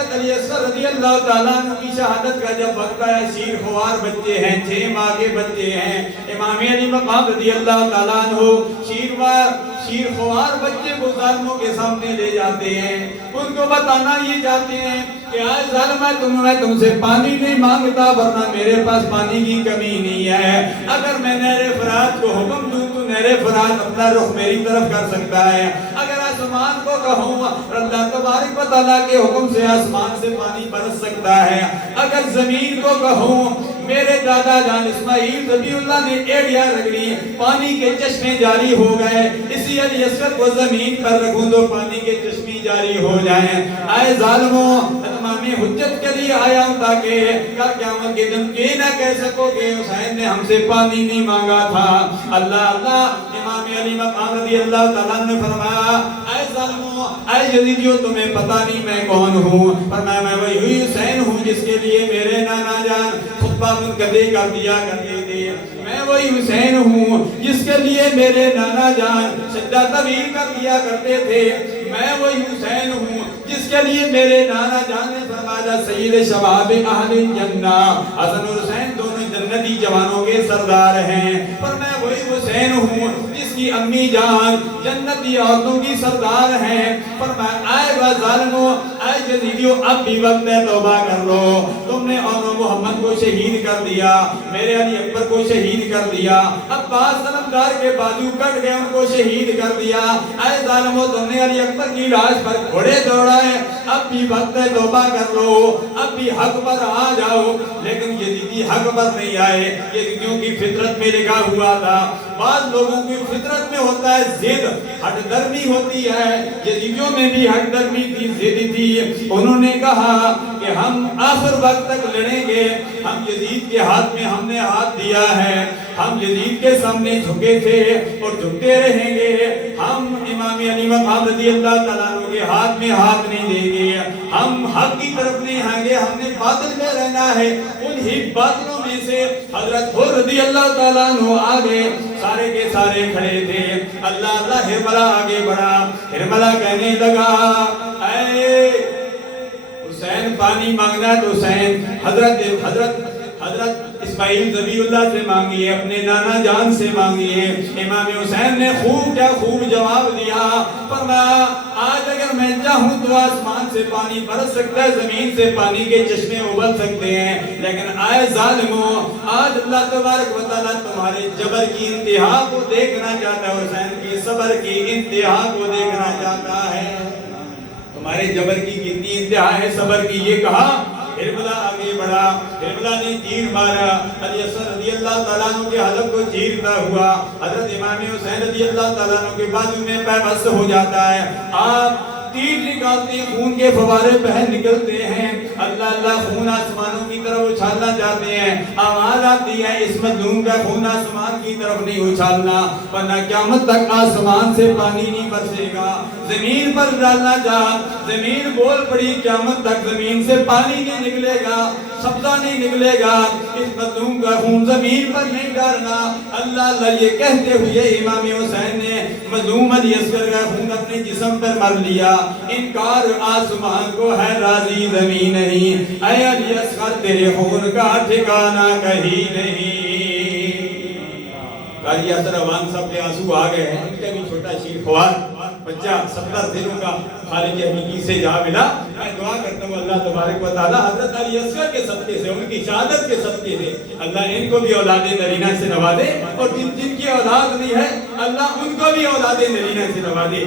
حضرت علی اصغر رضی اللہ تعالیٰ عنہ کی شہادت کا جب وقت آیا، شیر خوار بچے ہیں، 6 ماہ کے بچے ہیں، امام علی مقام رضی اللہ تعالیٰ عنہ شیر خوار بچے کو ظالموں کے سامنے لے جاتے ہیں، ان کو بتانا یہ چاہتے ہیں کہ آج ظالم میں تم سے پانی نہیں مانگتا، ورنہ میرے پاس پانی کی کمی نہیں ہے، اگر میں نہر فرات کو حکم دوں تو نہر فرات اپنا رخ میری طرف کر سکتا ہے، اگر آسمان کو کہوں اللہ تبارک و تعالیٰ کے حکم سے آسمان سے پانی برس سکتا ہے، اگر زمین کو کہوں میرے دادا جان اسماعیل ذبیح اللہ نے ایڑیاں رگڑی، پانی کے چشمے جاری ہو گئے، اسی علی اصغر کو زمین پر رکھوں تو پانی کے چشمے جاری ہو جائیں۔ اے ظالموں، امام حجت کے لیے آیا ہوں تاکہ کل قیامت کے دن یہ نہ کہہ سکو کہ حسین نے ہم سے پانی نہیں مانگا تھا۔ اللہ اللہ، امام علی مقام رضی اللہ تعالیٰ نے فرمایا اے ظالموں، اے یزیدیوں، تمہیں پتہ نہیں میں کون ہوں؟ فرمایا میں وہی حسین ہوں جس کے لیے میرے نانا جان خطبہ منقطع کر دیا کرتے تھے، میں وہی حسین ہوں جس کے لیے میرے نانا جان سجدہ طویل کر دیا کرتے تھے، میں وہی حسین ہوں جس کے لیے میرے نانا جان نے فرمایا سید شباب اہل جنہ، حسن اور حسین دونوں جنتی جوانوں کے سردار ہیں، پر میں وہی حسین ہوں جس کی امی جان جنتی عورتوں کی سردار ہیں۔ فرمایا اے ظالموں، اے یزیدیوں، اب بھی وقت ہے، توبہ کر لو، تم نے اونو محمد کو شہید کر دیا، میرے علی اکبر کو شہید کر دیا، عباس علمدار کے بازو کٹ گئے، ان کو شہید کر دیا، اے ظالموں، تم نے علی اکبر کی لاش پر گھوڑے دوڑائے، اب بھی وقت ہے، توبہ کر لو، اب بھی حق پر آ جاؤ۔ لیکن یزیدی حق پر نہیں آئے، یزیدیوں کی فطرت میں لکھا ہوا تھا، بعض لوگوں کی فطرت میں ہوتا ہے ضد، ہٹ درمی ہوتی ہے، یزیدیوں میں بھی ہٹ درمی تھی، ضد تھی، انہوں نے کہا کہ ہم آخر وقت تک لڑیں گے، ہم یزید کے ہاتھ میں ہم نے ہاتھ دیا ہے، ہم یزید کے سامنے جھکے تھے اور جھکتے رہیں گے، ہم امام علی مقام رضی اللہ تعالیٰ عنہ کے ہاتھ میں ہاتھ نہیں دیں گے، ہم حق کی طرف نہیں آئیں گے، ہم نے باطل میں رہنا ہے۔ انہی باطلوں میں سے حضرت حر رضی اللہ تعالیٰ عنہ آگے سارے کے سارے کھڑے تھے، اللہ اللہ، ہرملہ آگے بڑھا، ہرملہ کہنے لگا اے حسین پانی مانگنا تو حسین حضرت اسماعیل ذبیح اللہ سے مانگیے، اپنے نانا جان سے مانگیے۔ امام حسین نے خوب جواب دیا، فرمایا آج اگر میں چاہوں تو آسمان سے پانی برس سکتا ہے، زمین سے پانی کے چشمے ابل سکتے ہیں، لیکن اے ظالموں، آج اللہ تبارک و تعالیٰ تمہارے جبر کی انتہا کو دیکھنا چاہتا ہے، حسین کی صبر کی انتہا کو دیکھنا چاہتا ہے۔ تمہارے جبر کی کتنی انتہا ہے صبر کی، یہ کہا، ہرملہ آگے بڑھا، ہرملہ نے تیر مارا، علی اصغر رضی اللہ تعالیٰ عنہ کے حلق کو چیرتا ہوا، حضرت امام حسین رضی اللہ تعالیٰ عنہ کے بازو میں پیوست ہو جاتا ہے، آپ تیر نکالتے ہیں، خون کے فوارے بہہ نکلتے ہیں، اللہ اللہ، خون آسمانوں کی طرف اچھالنا چاہتے ہیں، آواز آتی ہے اس مظلوم کا خون آسمان کی طرف نہیں اچھالنا، ورنہ قیامت تک آسمان سے پانی نہیں برسے گا، زمین پر ڈالنا چاہ، زمین بول پڑی، قیامت تک زمین سے پانی نہیں نکلے گا، سبزہ نہیں نکلے گا، اس مظلوم کا خون زمین پر نہیں ڈالنا۔ اللہ اللہ، یہ کہتے ہوئے امام حسین نے مظلوم علی اصغر کا خون اپنے جسم پر مر لیا، انکار آسمان کو ہے راضی زمین نہیں، اے علی اصغر تیرے خون کا ٹھکانہ کہیں نہیں۔ قاری اثر عوان صاحب کے آنسو آ گئے ہیں، ان کا بھی چھوٹا شیر خوار بچہ 17 دنوں کا خالق حقیقی سے جا ملا۔ میں دعا کرتا ہوں اللہ تبارک و تعالی حضرت علی اصغر کے صدقے سے، ان کی شہادت کے صدقے سے اللہ ان کو بھی اولاد نرینہ سے نوازے، اور جن کی اولاد نہیں ہے اللہ ان کو بھی اولاد نرینہ سے نوازے۔